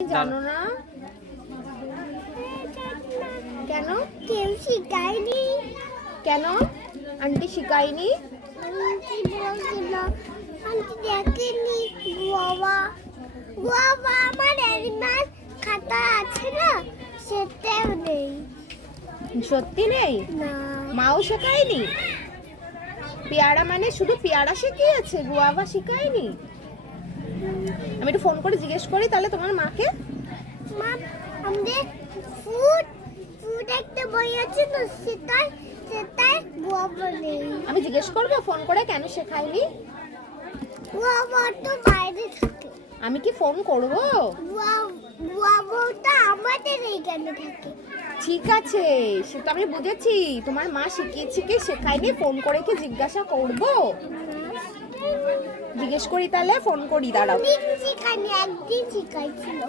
জানো না কেন? কেউ শিখায়নি। কেন আন্টি শিখায়নি? আন্টি বলছিল, আন্টি দেখেনি বাবা বাবা আমার অ্যানিমাল খাতা আছে না, সেটাও নেই। সত্যি নেই? না, মাও শেখায়নি? পেয়ারা মানে শুধু পেয়ারা শিখিয়েছে, গুয়াভা শিখায়নি? আমি একটু ফোন করে জিজ্ঞেস করি তাহলে তোমার মাকে। মা আমাদের ফুড ফুড একটা বই আছে তো, সেটাই বাবা নেই। আমি জিজ্ঞেস করবো ফোন করে কেন শেখায়নি। বাবা তো বাইরে থাকে। আমি কি ফোন করব? বাবাটা আমাদের এইখানে থাকে। ঠিক আছে, সেটা আমি বুঝেছি। তোমার মা শিখিয়েছে কি শেখায়নি, ফোন করে কি জিজ্ঞাসা করব? জিজ্ঞেস করি তাহলে, ফোন করি, দাঁড়াও। একদিন শিখায়ছিল।